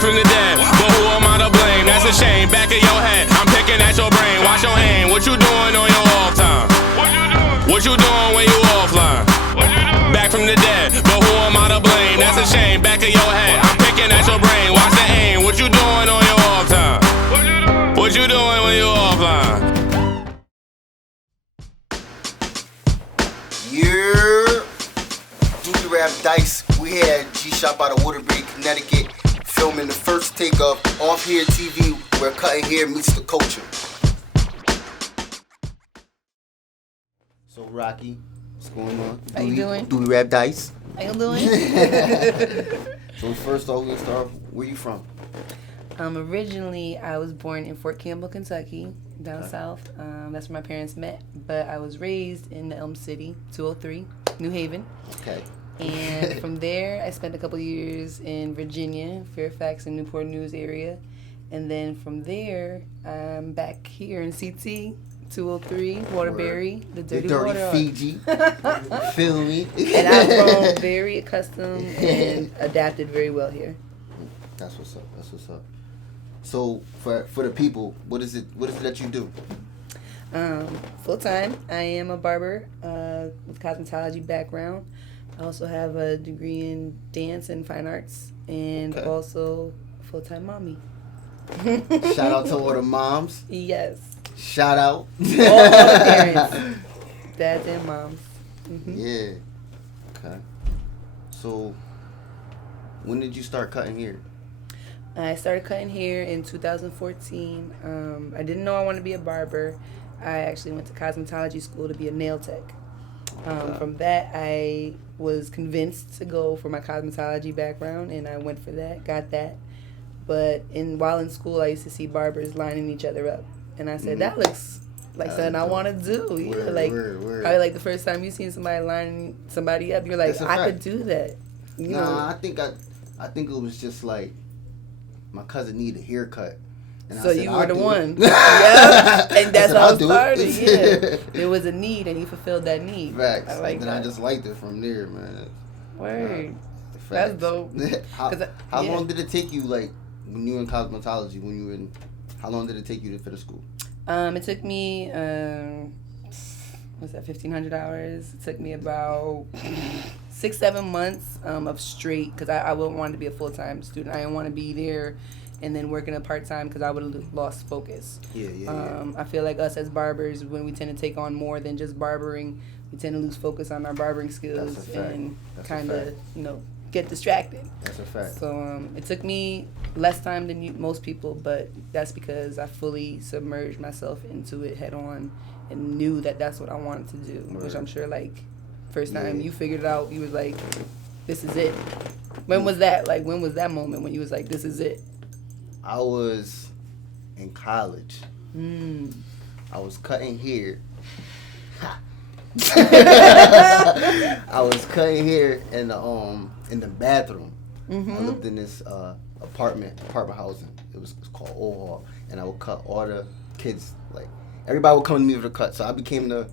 back from the dead. But who am I to blame? That's a shame. Back of your head, I'm picking at your brain. Watch your aim. What you doing on your off time? What you doing when you offline? Back from the dead, but who am I to blame? That's a shame. Back of your head, I'm picking at your brain. Watch the aim. What you doing on your off time? What you doing when you offline? Yeah, ubbiWrap Dice. We here at G Shop out of Waterbury, Connecticut, filming the first take of Off Here TV, where cutting hair meets the culture. So Rocky, what's going on? How you doing? ubbiWrap Dice. How you doing? So first off, we're gonna start. Where you from? Originally, I was born in Fort Campbell, Kentucky, down south. That's where my parents met. But I was raised in the Elm City, 203, New Haven. Okay. And from there, I spent a couple years in Virginia, Fairfax and Newport News area. And then from there, I'm back here in CT, 203, Waterbury, the dirty water. Fiji. Feel me? And I've grown very accustomed and adapted very well here. That's what's up. That's what's up. So for the people, what is it that you do? Full time, I am a barber with cosmetology background. I also have a degree in dance and fine arts, and also full time mommy. Shout out to all the moms. Yes. Shout out. All the parents, dads and moms. Mm-hmm. Yeah. Okay. So when did you start cutting hair? I started cutting hair in 2014. I didn't know I wanted to be a barber. I actually went to cosmetology school to be a nail tech. From that, I was convinced to go for my cosmetology background, and I went for that, got that. But while in school, I used to see barbers lining each other up. And I said, that looks like something I want to do. Word. Probably like the first time you seen somebody lining somebody up, you're like, I could do that. You know? I think it was just like, my cousin needed a haircut. And so I said, you were the one. Yeah. And that's how it started. Yeah. There was a need, and you fulfilled that need. Facts. I like and that. I just liked it from there, man. Word. That's dope. How long did it take you, like, when you were in cosmetology, how long did it take you to finish school? It took me, 1,500 hours? It took me about 6-7 months of straight, because I wouldn't want to be a full-time student. I didn't want to be there and then working a part-time, because I would have lost focus. Yeah. I feel like us as barbers, when we tend to take on more than just barbering, we tend to lose focus on our barbering skills and kind of, get distracted. That's a fact. So it took me less time than most people, but that's because I fully submerged myself into it head on and knew that that's what I wanted to do, which I'm sure, like, first time you figured it out, you was like, this is it. When was that? Like, when was that moment when you was like, this is it? I was in college. I was cutting hair. I was cutting hair in the bathroom. I lived in this apartment housing. It was called Old Hall, and I would cut all the kids. Like, everybody would come to me for the cut, so I became the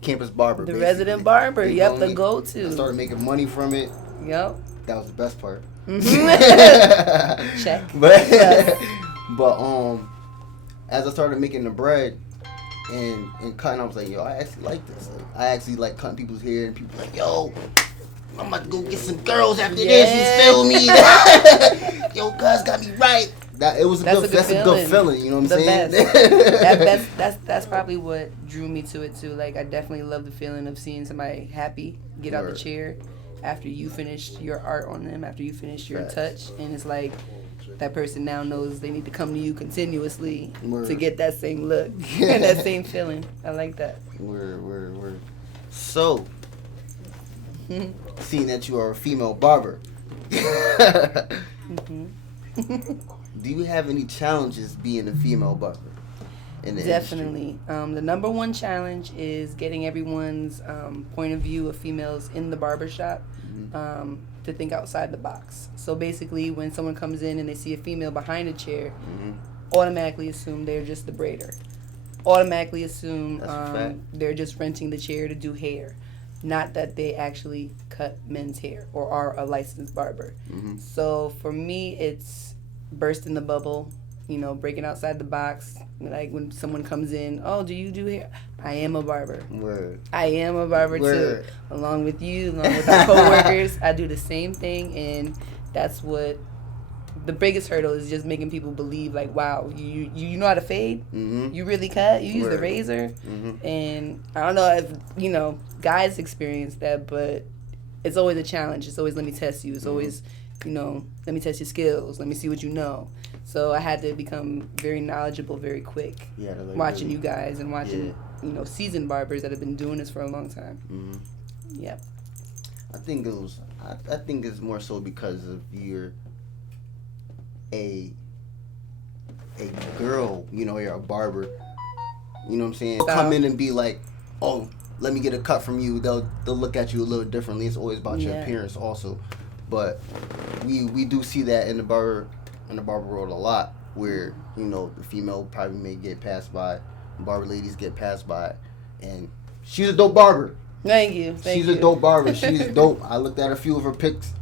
campus barber. The resident barber. You have to go to. I started making money from it. Yep. That was the best part. Check. But as I started making the bread and cutting, I was like, yo, I actually like this. Like, I actually like cutting people's hair, and people like, yo, I'm about to go get some girls after this. You feel me? Yo, guys got me right. It was a good feeling. You know what I'm saying? That's probably what drew me to it too. Like, I definitely love the feeling of seeing somebody happy get out the chair after you finished your art on them, after you finished your touch, and it's like that person now knows they need to come to you continuously to get that same look and that same feeling. I like that. Word. So, seeing that you are a female barber, do you have any challenges being a female barber in the Definitely. The number one challenge is getting everyone's point of view of females in the barbershop to think outside the box. So basically, when someone comes in and they see a female behind a chair, automatically assume they're just the braider. Automatically assume they're just renting the chair to do hair. Not that they actually cut men's hair or are a licensed barber. So for me, it's bursting the bubble, breaking outside the box. Like when someone comes in, oh, do you do hair? I am a barber. Word. I am a barber Word. too. Along with you, along with our coworkers, I do the same thing, and that's what the biggest hurdle is, just making people believe, like, wow, you know how to fade? Mm-hmm. You really cut? You use the Word. razor? Mm-hmm. And I don't know if, guys experience that, but it's always a challenge. It's always, let me test you. It's always, let me test your skills. Let me see what you know. So I had to become very knowledgeable very quick, watching you guys and watching, seasoned barbers that have been doing this for a long time. Mm-hmm. Yep. I think it's more so because of you're a girl, you're a barber. You know what I'm saying? Stop. Come in and be like, oh, let me get a cut from you. They'll look at you a little differently. It's always about your appearance also. But we do see that in the barber world a lot, where the female probably may get passed by, barber ladies get passed by, and she's a dope barber. Thank you. She's a dope barber. She's dope. I looked at a few of her pics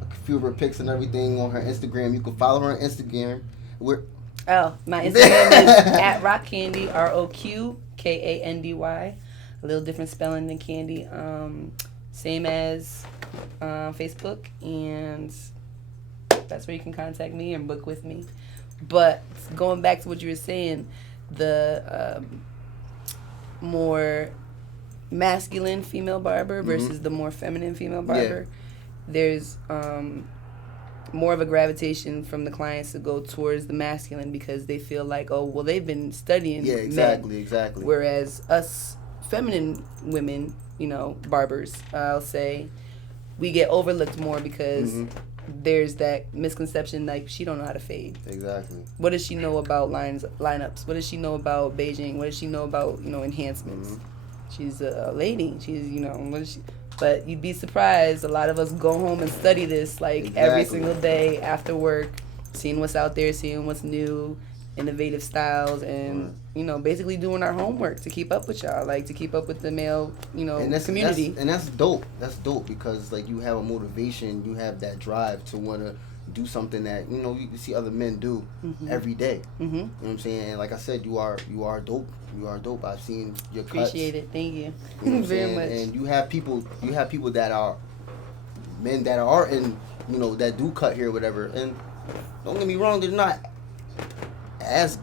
and everything on her Instagram. You can follow her on Instagram. My Instagram is at Roqkandy, Roqkandy. A little different spelling than candy. Same as Facebook, and that's where you can contact me and book with me. But going back to what you were saying, the more masculine female barber versus the more feminine female barber, there's more of a gravitation from the clients to go towards the masculine, because they feel like, oh, well, they've been studying men. Exactly. Whereas us feminine women, barbers, I'll say, we get overlooked more because there's that misconception, like, she don't know how to fade. Exactly. What does she know about lineups? What does she know about Beijing? What does she know about, enhancements? She's a lady. She's, what is she? But you'd be surprised. A lot of us go home and study this, like, every single day after work, seeing what's out there, seeing what's new, innovative styles, and, basically doing our homework to keep up with y'all, like, to keep up with the male, community. That's dope. That's dope, because, like, you have a motivation, you have that drive to want to do something that, you see other men do every day. You know what I'm saying? And like I said, you are dope. You are dope. I've seen your cuts. Appreciate it. Thank you. You know Very much. And you have people that are men that are in, that do cut here or whatever. And don't get me wrong, they're not as,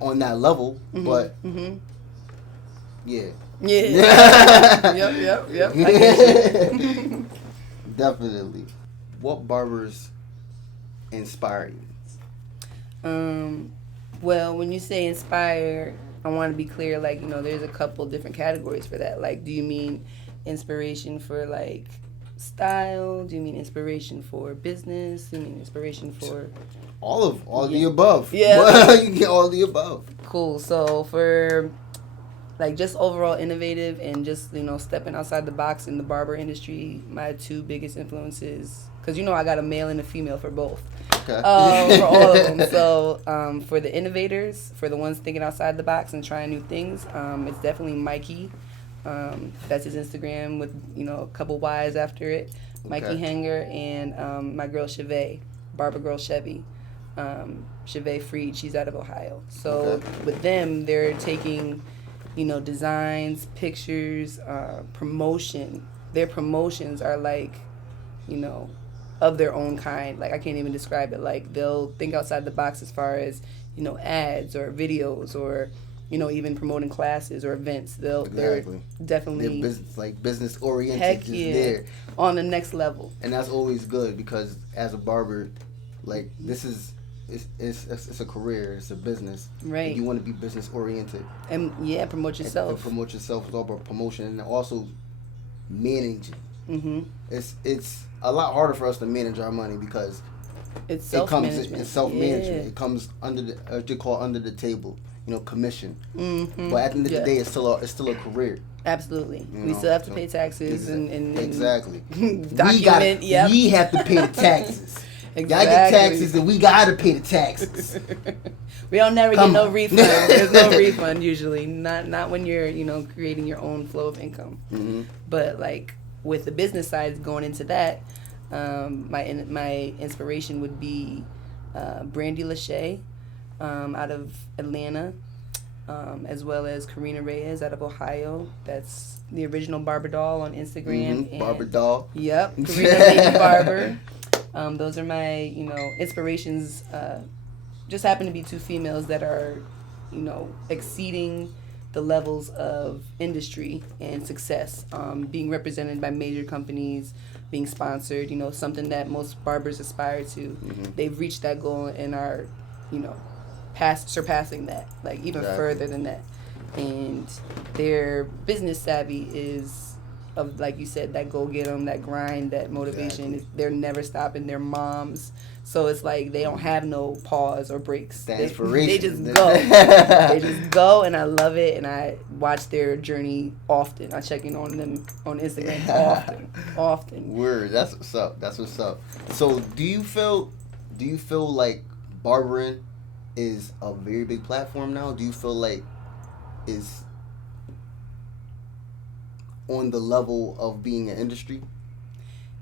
on that level, but yeah. Yep. I get you. Definitely. What barbers inspire you? Well, when you say inspire, I want to be clear, like, there's a couple different categories for that. Like, do you mean inspiration for, like, style? Do you mean inspiration for business? Do you mean inspiration for... All the above. Yeah. You get all the above. Cool. So for, like, just overall innovative and just, stepping outside the box in the barber industry, my two biggest influences, because, I got a male and a female for both. Okay. For all of them. So for the innovators, for the ones thinking outside the box and trying new things, it's definitely Mikey. That's his Instagram with, a couple Y's after it. Mikey Hanger, and my girl Chevy, Barber Girl Chevy. Chevy Freed, she's out of Ohio. So with them, they're taking, designs, pictures, promotion. Their promotions are like, of their own kind. Like, I can't even describe it. Like, they'll think outside the box as far as, ads or videos or, even promoting classes or events. They're definitely... They're business oriented. Heck yeah. There. On the next level. And that's always good, because as a barber, like, this is... It's a career. It's a business. Right. You want to be business oriented. And promote yourself. And promote yourself. It's all about promotion, and also managing. It's a lot harder for us to manage our money, because it's self-management. It's self-management. It comes under they call under the table, commission. But at the end of the day, it's still a career. Absolutely. We still have to pay taxes and exactly. document. We have to pay the taxes. Exactly. Y'all get taxes, and we gotta pay the taxes. We don't never get no refund. There's no refund usually. Not when you're creating your own flow of income. But like with the business side going into that, my inspiration would be Brandy Lachey out of Atlanta, as well as Karina Reyes out of Ohio. That's the original Barber Doll on Instagram. Mm-hmm. Barber Doll. Yep, Karina Lady Barber. Those are my, inspirations. Just happen to be two females that are, exceeding the levels of industry and success, being represented by major companies, being sponsored, something that most barbers aspire to. Mm-hmm. They've reached that goal and are, surpassing that, like even further than that. And their business savvy is of, like you said, that go get 'em, that grind, that motivation. Exactly. They're never stopping. They're moms. So it's like they don't have no pause or breaks. The They inspiration. just go. They just go, and I love it, and I watch their journey often. I check in on them on Instagram often. Word, that's what's up. That's what's up. So do you feel like barbering is a very big platform now? Do you feel like it's on the level of being an industry?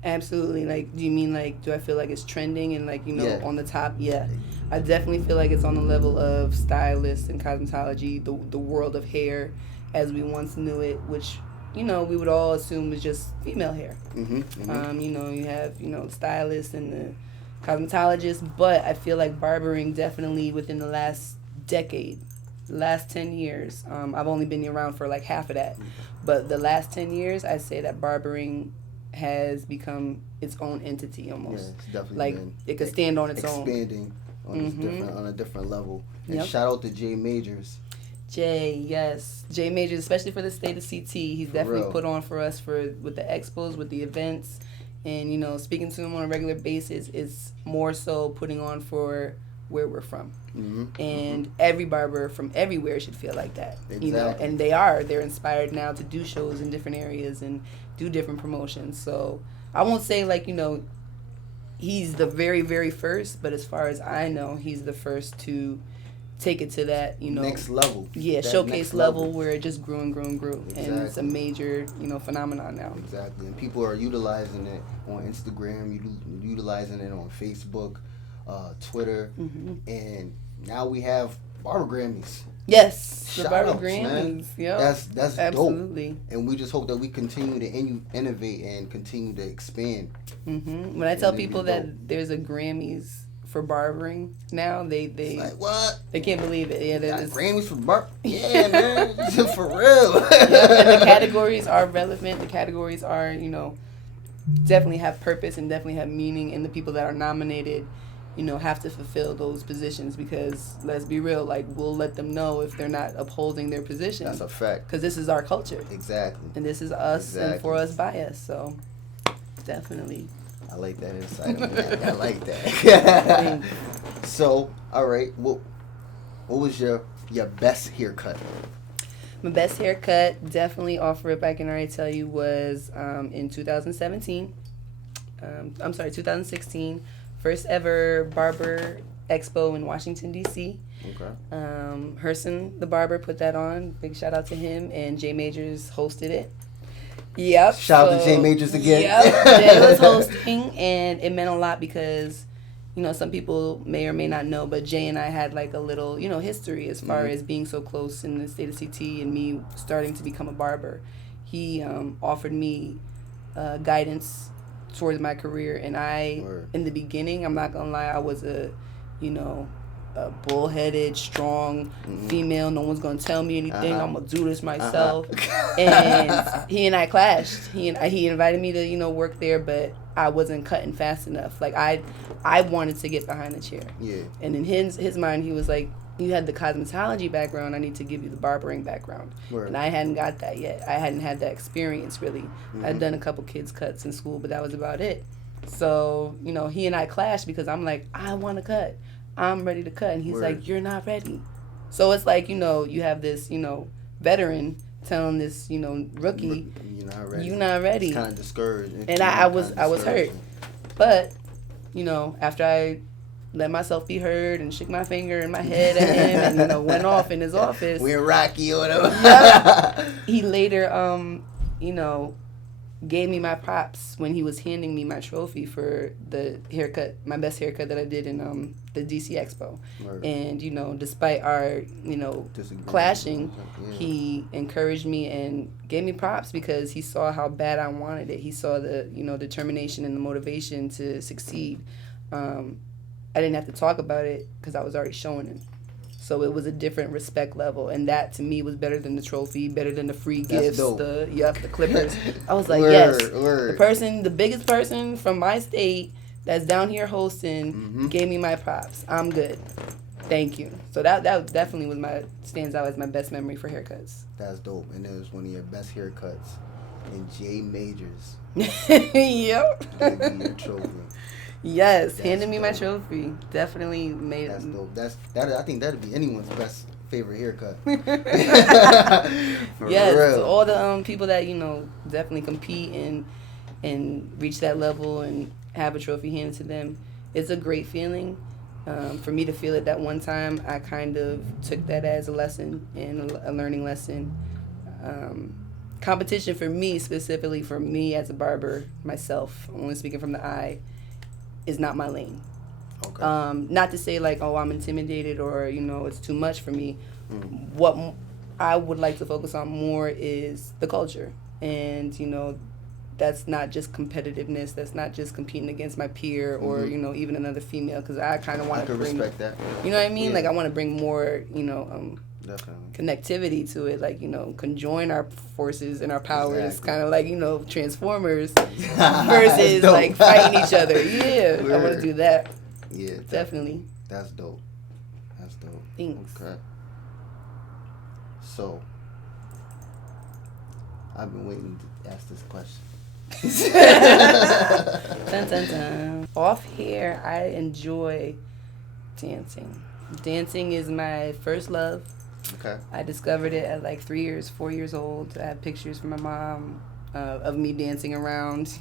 Absolutely. Like, do you mean like, do I feel like it's trending and like, Yeah. on the top? Yeah. I definitely feel like it's on the level of stylists and cosmetology, the world of hair as we once knew it, which, we would all assume was just female hair. Mm-hmm. Mm-hmm. You have, stylists and the cosmetologists, but I feel like barbering definitely within the last decade, last 10 years, I've only been around for like half of that, but the last 10 years, I say that barbering has become its own entity almost. Yeah, it's definitely like been it could stand on its own. expanding on a different level. And Yep. shout out to Jay Majors. Jay, yes. Jay Majors, especially for the state of CT. He's definitely real. put on for us with the expos, with the events. And, speaking to him on a regular basis is more so putting on for where we're from. Mm-hmm. And every barber from everywhere should feel like that. Exactly. And they're inspired now to do shows in different areas and do different promotions. So I won't say he's the very, very first, but as far as I know, he's the first to take it to that, next level. Yeah, That showcase next level where it just grew and grew and grew. Exactly. And it's a major, phenomenon now. Exactly. And people are utilizing it on Instagram, utilizing it on Facebook, Twitter, and now we have Barber Grammys. Yes, the Shout Barber outs, man. Grammys. Yep. That's absolutely dope. And we just hope that we continue to innovate and continue to expand. When I tell it'd be people dope. that there's a Grammys for barbering now, they It's like, what? they can't believe it. Yeah, Got there's Grammys for barber? Yeah, man. For real. and the categories are relevant. The categories are, definitely have purpose and definitely have meaning, and the people that are nominated, have to fulfill those positions because, let's be real, we'll let them know if they're not upholding their position. That's a fact. Because this is our culture. Exactly. And this is us and Exactly. for us by us. So, definitely. I like that insight on that. I like that. So, all right. What was your best haircut? My best haircut, definitely off rip, I can already tell you, was in 2017. 2016. First ever Barber Expo in Washington, D.C. Okay. Herson, the barber, put that on. Big shout out to him. And Jay Majors hosted it. Yep. Shout out to Jay Majors again. Yep. Jay was hosting, and it meant a lot because, some people may or may not know, but Jay and I had a little, history as far as being so close in the state of CT and me starting to become a barber. He offered me guidance towards my career, and in the beginning, I'm not gonna lie, I was a bullheaded, strong female. No one's gonna tell me anything. I'm gonna do this myself. And he and I clashed. He invited me to work there, but I wasn't cutting fast enough. I wanted to get behind the chair. Yeah. And in his mind, he was like, "You had the cosmetology background. I need to give you the barbering background." Word. And I hadn't got that yet. I hadn't had that experience really. I'd done a couple kids cuts in school, but that was about it. So he and I clashed because I'm like, I want to cut. I'm ready to cut. And he's Word. like, you're not ready. So it's like, you have this, veteran telling this, rookie, You're not ready. you're not ready. It's kind of discouraged. And I was hurt. But, after I let myself be heard and shook my finger in my head at him and, went off in his office. We're Rocky or whatever. Yeah. He later, gave me my props when he was handing me my trophy for the haircut, my best haircut that I did in the DC Expo. Right. And, despite our, clashing, he encouraged me and gave me props because he saw how bad I wanted it. He saw the, determination and the motivation to succeed. I didn't have to talk about it because I was already showing him. So it was a different respect level, and that to me was better than the trophy, better than the free gifts, the clippers. I was like, the biggest person from my state that's down here hosting gave me my props. I'm good. Thank you. So that definitely stands out as my best memory for haircuts. That's dope, and it was one of your best haircuts. And J Majors. Yep. Gave me your trophy. Yes, handing me my trophy definitely made it. That's dope. I think that'd be anyone's best favorite haircut. Yes, real. to all the people that definitely compete and reach that level and have a trophy handed to them. It's a great feeling. For me to feel it that one time, I kind of took that as a lesson and a learning lesson. Competition for me, specifically for me as a barber myself, only speaking from the eye, is not my lane. Okay. Not to say like, oh, I'm intimidated or, it's too much for me. What I would like to focus on more is the culture. And, that's not just competitiveness. That's not just competing against my peer or, even another female. Because I kind of want to bring... respect that. You know what I mean? Yeah. Like, I want to bring more, Definitely. connectivity to it. Like, conjoin our forces and our powers. Exactly. Kind of like, Transformers versus, like, fighting each other. Yeah, I want to do that. Yeah. Definitely. That's dope. Thanks. Okay. So, I've been waiting to ask this question. Dun, dun, dun. Off here, I enjoy dancing. Dancing is my first love. Okay. I discovered it at like 4 years old. I have pictures from my mom of me dancing around,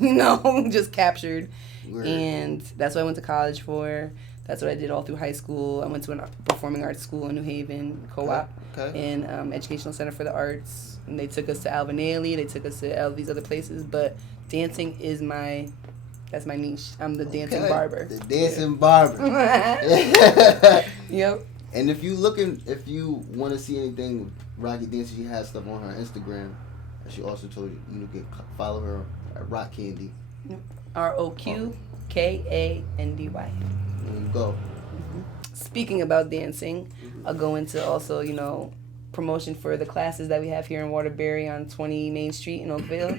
just captured. Word. And that's what I went to college for. That's what I did all through high school. I went to a performing arts school in New Haven, co-op, and Educational Center for the Arts. And they took us to Alvin Ailey. They took us to all these other places. But dancing is that's my niche. I'm the dancing barber. The dancing barber. Yep. And if you want to see anything Rocky Dancer, she has stuff on her Instagram. She also told you can follow her at Roqkandy. Roqkandy. There you go. Speaking about dancing, I'll go into also, promotion for the classes that we have here in Waterbury on 20 Main Street in Oakville.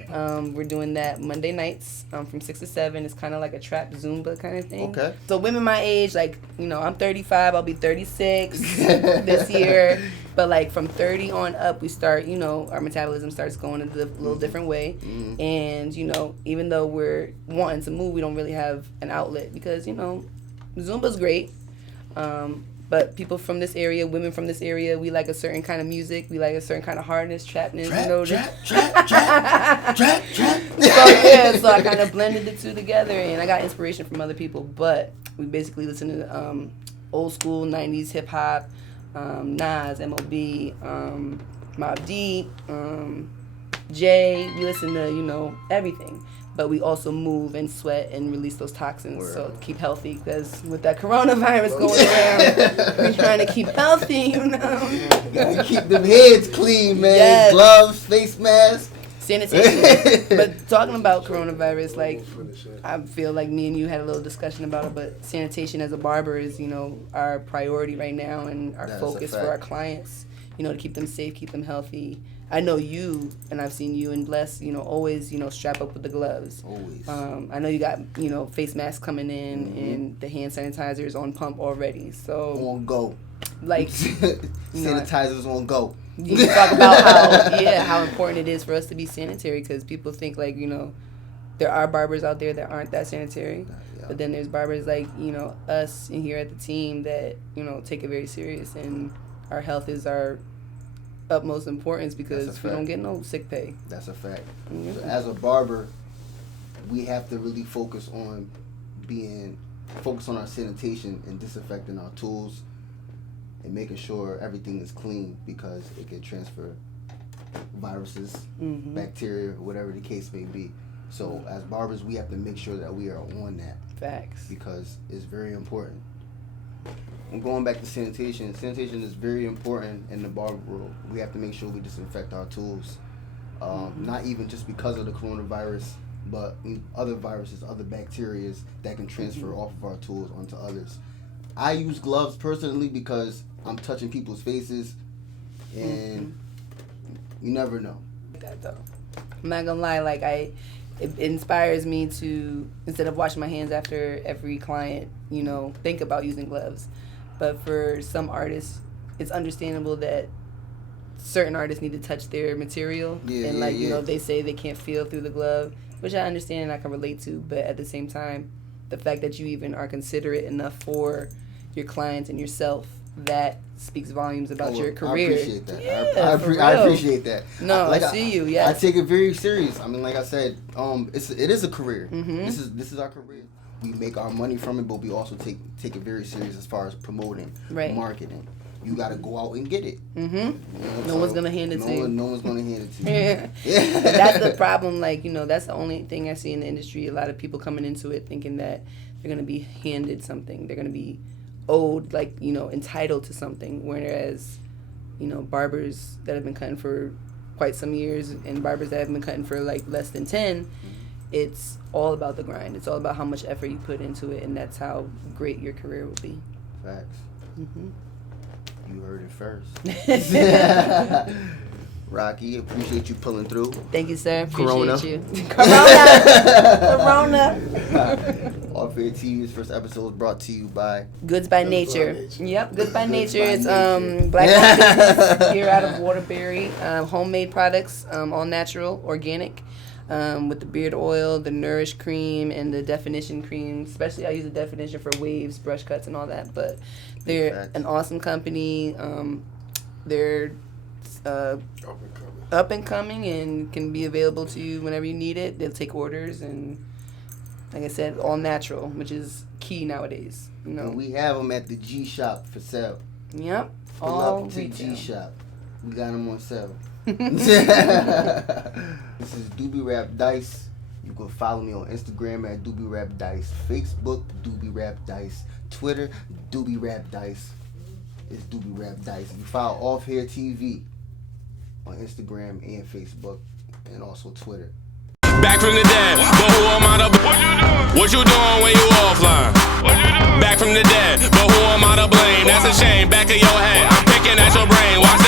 We're doing that Monday nights from 6 to 7. It's kind of like a trap Zumba kind of thing. Okay. So women my age, like, I'm 35, I'll be 36 this year. But like from 30 on up, we start, our metabolism starts going a little different way. Mm-hmm. And, even though we're wanting to move, we don't really have an outlet because, Zumba's great. But people from this area, women from this area, we like a certain kind of music. We like a certain kind of hardness, trapness. Trap. So I kind of blended the two together, and I got inspiration from other people. But we basically listen to old school 90s hip hop, Nas, M.O.B., Mobb Deep, Jay. We listen to, everything. But we also move and sweat and release those toxins so keep healthy. Because with that coronavirus going around, we're trying to keep healthy, Gotta keep them heads clean, man. Yes. Gloves, face mask. Sanitation. But talking about coronavirus, like, I feel like me and you had a little discussion about it, but sanitation as a barber is, our priority right now and our focus for our clients, to keep them safe, keep them healthy. I know you, and I've seen you and Bless, always, strap up with the gloves. Always. I know you got, face masks coming in and the hand sanitizers on pump already. So on go. Like, sanitizers on go. You talk about how important it is for us to be sanitary because people think like, there are barbers out there that aren't that sanitary. Yeah. But then there's barbers like, us in here at the team that, take it very serious and our health is our utmost importance because we don't get no sick pay. That's a fact. Mm-hmm. So as a barber, we have to really focus on our sanitation and disinfecting our tools and making sure everything is clean because it can transfer viruses, bacteria, whatever the case may be. So as barbers, we have to make sure that we are on that. Facts. Because it's very important. And going back to sanitation is very important in the barber world. We have to make sure we disinfect our tools. Not even just because of the coronavirus, but other viruses, other bacteria that can transfer off of our tools onto others. I use gloves personally because I'm touching people's faces, and you never know. That though, I'm not gonna lie. Like it inspires me to, instead of washing my hands after every client, think about using gloves. But for some artists, it's understandable that certain artists need to touch their material, they say they can't feel through the glove, which I understand and I can relate to. But at the same time, the fact that you even are considerate enough for your clients and yourself, that speaks volumes about your career. I appreciate that. Yeah, I appreciate that. No, I see you. Yeah, I take it very serious. I mean, like I said, it is a career. This is our career. We make our money from it, but we also take it very serious as far as promoting, marketing. You got to go out and get it. No one's gonna hand it to you. No one's gonna hand it to you. Yeah. That's the problem. Like, that's the only thing I see in the industry. A lot of people coming into it thinking that they're gonna be handed something. They're gonna be owed, entitled to something. Whereas, barbers that have been cutting for quite some years and barbers that have been cutting for less than 10, it's all about the grind. It's all about how much effort you put into it, and that's how great your career will be. Facts. You heard it first. Rocky, appreciate you pulling through. Thank you, sir. Corona. Appreciate you. Corona. Off Air TV's first episode was brought to you by Goods by Nature. Yep, Goods by Nature. It's black business here out of Waterbury. Homemade products, all natural, organic. With the beard oil, the Nourish cream, and the definition cream. Especially, I use the definition for waves, brush cuts, and all that. But they're an awesome company. They're up and coming and can be available to you whenever you need it. They'll take orders, and like I said, all natural, which is key nowadays. And we have them at the G Shop for sale. Yep, all up to G Shop. We got them on sale. This is ubbiWrap Dice. You can follow me on Instagram at ubbiWrap Dice, Facebook ubbiWrap Dice, Twitter ubbiWrap Dice. It's ubbiWrap Dice. You follow Off Here TV on Instagram and Facebook, and also Twitter. Back from the dead, but who am I to blame? What you doing when you offline? Back from the dead, but who am I to blame? That's a shame, back of your head, I'm picking at your brain. Watch